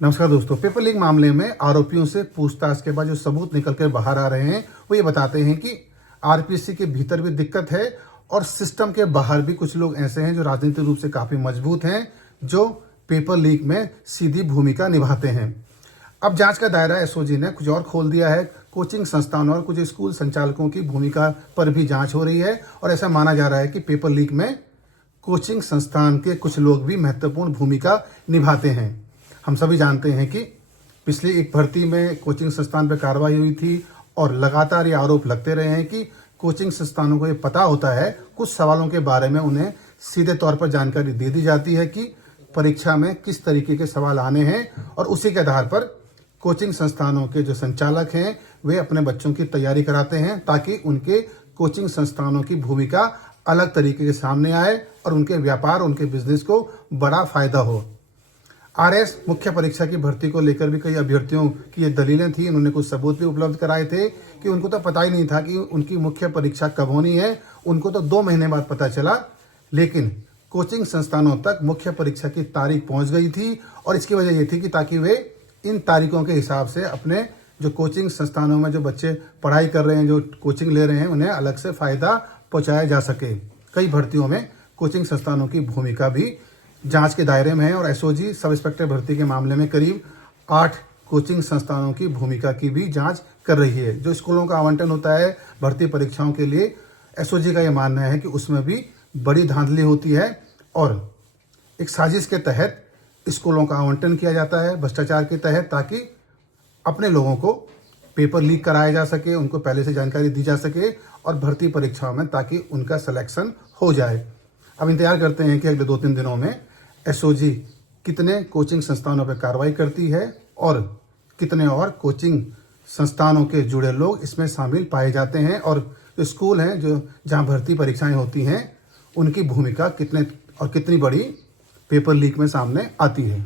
नमस्कार दोस्तों। Paper leak मामले में आरोपियों से पूछताछ के बाद जो सबूत निकल कर बाहर आ रहे हैं वो ये बताते हैं कि आरपीसी के भीतर भी दिक्कत है और सिस्टम के बाहर भी कुछ लोग ऐसे हैं जो राजनीतिक रूप से काफ़ी मजबूत हैं, जो पेपर लीक में सीधी भूमिका निभाते हैं। अब जांच का दायरा एसओजी ने कुछ और खोल दिया है। कोचिंग संस्थानों और कुछ स्कूल संचालकों की भूमिका पर भी जांच हो रही है और ऐसा माना जा रहा है कि पेपर लीक में कोचिंग संस्थान के कुछ लोग भी महत्वपूर्ण भूमिका निभाते हैं। हम सभी जानते हैं कि पिछली एक भर्ती में कोचिंग संस्थान पर कार्रवाई हुई थी और लगातार ये आरोप लगते रहे हैं कि कोचिंग संस्थानों को ये पता होता है कुछ सवालों के बारे में उन्हें सीधे तौर पर जानकारी दे दी जाती है कि परीक्षा में किस तरीके के सवाल आने हैं और उसी के आधार पर कोचिंग संस्थानों के जो संचालक हैं वे अपने बच्चों की तैयारी कराते हैं ताकि उनके कोचिंग संस्थानों की भूमिका अलग तरीके के सामने आए और उनके व्यापार, उनके बिजनेस को बड़ा फायदा हो। आरएस मुख्य परीक्षा की भर्ती को लेकर भी कई अभ्यर्थियों की ये दलीलें थी। उन्होंने कुछ सबूत भी उपलब्ध कराए थे कि उनको तो पता ही नहीं था कि उनकी मुख्य परीक्षा कब होनी है। उनको तो 2 महीने बाद पता चला, लेकिन कोचिंग संस्थानों तक मुख्य परीक्षा की तारीख पहुंच गई थी और इसकी वजह ये थी कि ताकि वे इन तारीखों के हिसाब से अपने जो कोचिंग संस्थानों में जो बच्चे पढ़ाई कर रहे हैं, जो कोचिंग ले रहे हैं, उन्हें अलग से फ़ायदा पहुँचाया जा सके। कई भर्तियों में कोचिंग संस्थानों की भूमिका भी जांच के दायरे में है और एसओजी सब इंस्पेक्टर भर्ती के मामले में करीब 8 कोचिंग संस्थानों की भूमिका की भी जांच कर रही है। जो स्कूलों का आवंटन होता है भर्ती परीक्षाओं के लिए, एसओजी का ये मानना है कि उसमें भी बड़ी धांधली होती है और एक साजिश के तहत स्कूलों का आवंटन किया जाता है भ्रष्टाचार के तहत, ताकि अपने लोगों को पेपर लीक कराया जा सके, उनको पहले से जानकारी दी जा सके और भर्ती परीक्षाओं में ताकि उनका सिलेक्शन हो जाए। अब इंतजार करते हैं कि अगले 2-3 दिनों में एसओजी कितने कोचिंग संस्थानों पर कार्रवाई करती है और कितने और कोचिंग संस्थानों के जुड़े लोग इसमें शामिल पाए जाते हैं और जो स्कूल हैं जो जहां भर्ती परीक्षाएं होती हैं उनकी भूमिका कितनी बड़ी पेपर लीक में सामने आती है।